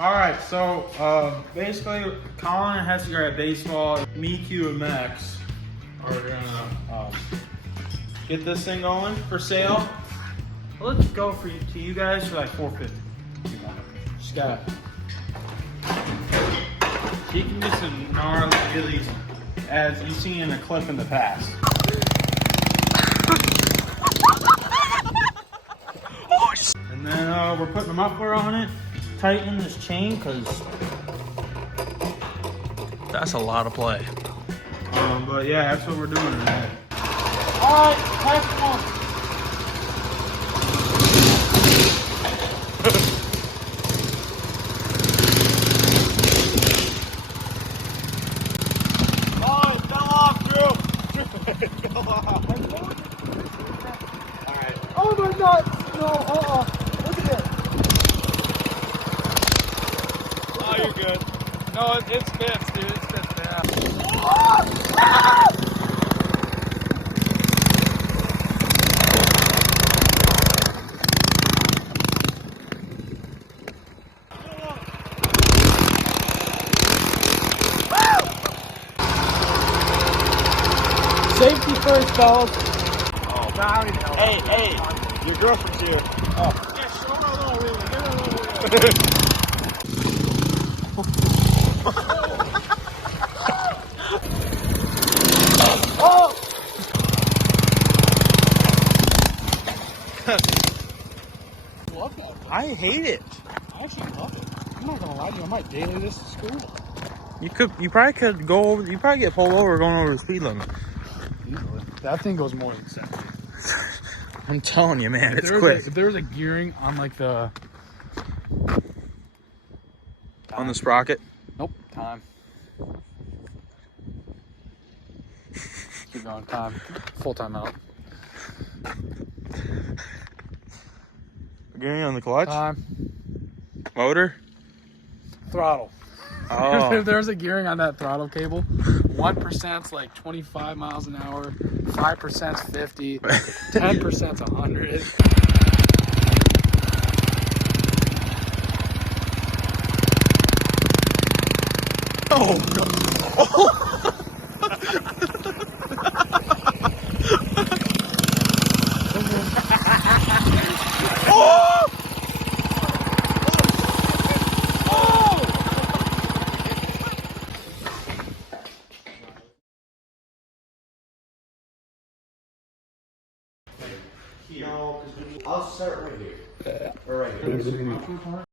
All right, so basically, Colin has to grab baseball. Me, Q, and Max are gonna get this thing going for sale. Let's go to you guys for like $450. Just got. She can do some gnarly wheelies, as you've seen in a clip in the past. And then we're putting the muffler on it. Tighten this chain because that's a lot of play. But yeah, that's what we're doing today. All right, pass it on. Oh, it fell off, Drew. It fell off. All right. Oh my God! No, look at this. Oh, you're good. No, it spins, dude. It spins bad. Safety first, fellas. Oh, no, I don't even know. Hey, your girlfriend's here. Oh. Yeah, show her a little wheelie. Give her a little wheelie. Oh! Love that. I hate it. I actually love it. I'm not gonna lie to you, I might daily this to school. You probably could go over, you probably get pulled over going over the speed limit. Easily. That thing goes more than 70. I'm telling you, man, it's quick. If there was a gearing on like the... On the sprocket? Nope, time. Keep going, time. Full time out. Gearing on the clutch? Time. Motor? Throttle. Oh. If there's a gearing on that throttle cable, 1%'s like 25 miles an hour, 5%'s 50, 10%'s 100. Oh, no. Oh. No, because I'll start right here. Or right here.